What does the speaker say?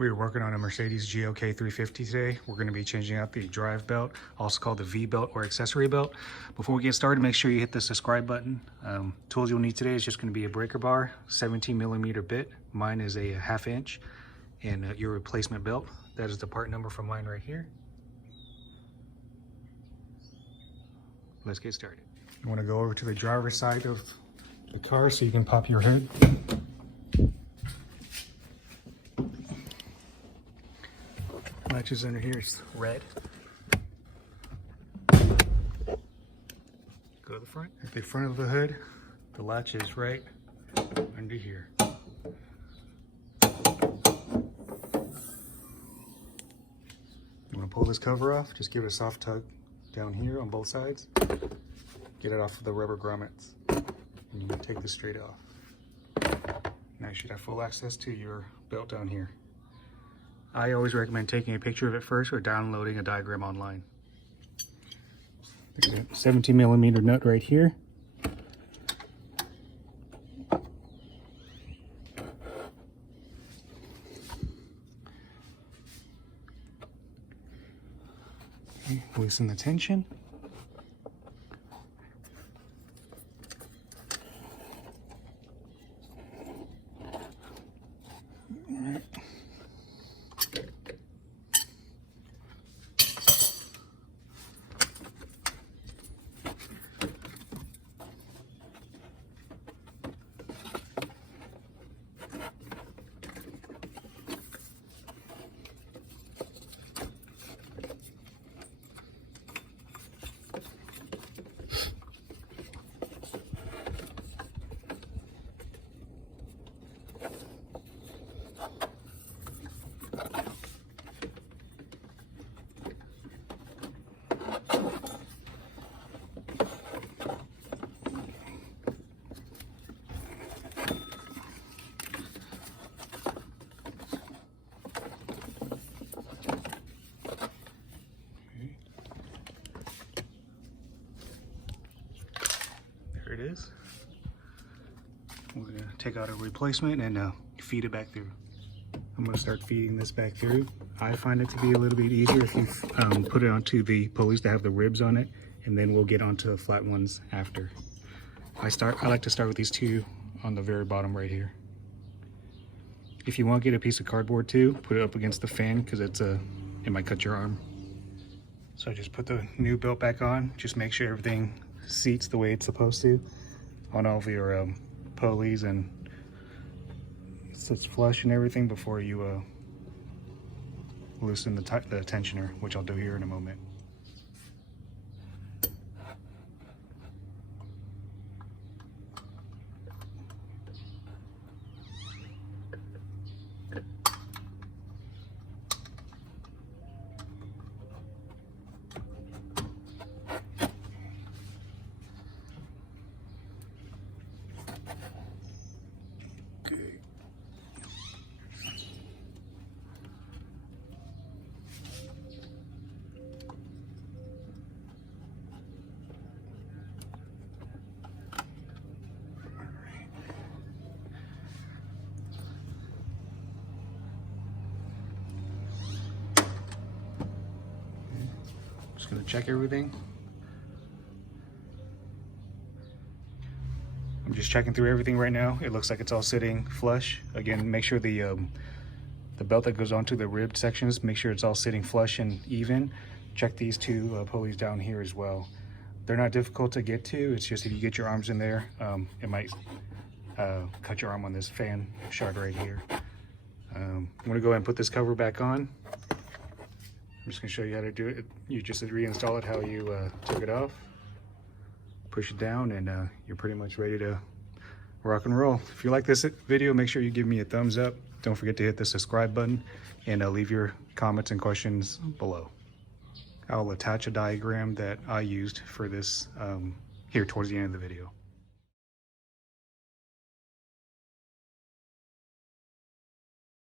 We're working on a Mercedes GLK 350 today. We're going to be changing out the drive belt, also called the V belt or accessory belt. Before we get started, make sure you hit the subscribe button. Tools you'll need today is just going to be a breaker bar, 17mm bit. Mine is a 1/2 inch, and your replacement belt. That is the part number for mine right here. Let's get started. You want to go over to the driver's side of the car so you can pop your hood. Latches under here is red. Go to the front. At the front of the hood, the latch is right under here. You want to pull this cover off, just give it a soft tug down here on both sides. Get it off of the rubber grommets. And you can take this straight off. Now you should have full access to your belt down here. I always recommend taking a picture of it first or downloading a diagram online. Look at that 17mm nut right here. Okay, loosen the tension. All right. There it is. We're going to take out a replacement and feed it back through. I'm going to start feeding this back through. I find it to be a little bit easier if you put it onto the pulleys that have the ribs on it, and then we'll get onto the flat ones after. I like to start with these two on the very bottom right here. If you want to get a piece of cardboard too, put it up against the fan because it might cut your arm. So just put the new belt back on. Just make sure everything seats the way it's supposed to on all of your pulleys, and sits flush and everything before you loosen the tensioner, which I'll do here in a moment. Just gonna check everything. I'm just checking through everything right now. It looks like it's all sitting flush. Again, make sure the belt that goes onto the ribbed sections, make sure it's all sitting flush and even. Check these two pulleys down here as well. They're not difficult to get to. It's just if you get your arms in there, it might cut your arm on this fan shard right here. I'm gonna go ahead and put this cover back on. I'm just going to show you how to do it. You just reinstall it how you took it off. Push it down and you're pretty much ready to rock and roll. If you like this video, make sure you give me a thumbs up. Don't forget to hit the subscribe button and leave your comments and questions below. I'll attach a diagram that I used for this here towards the end of the video.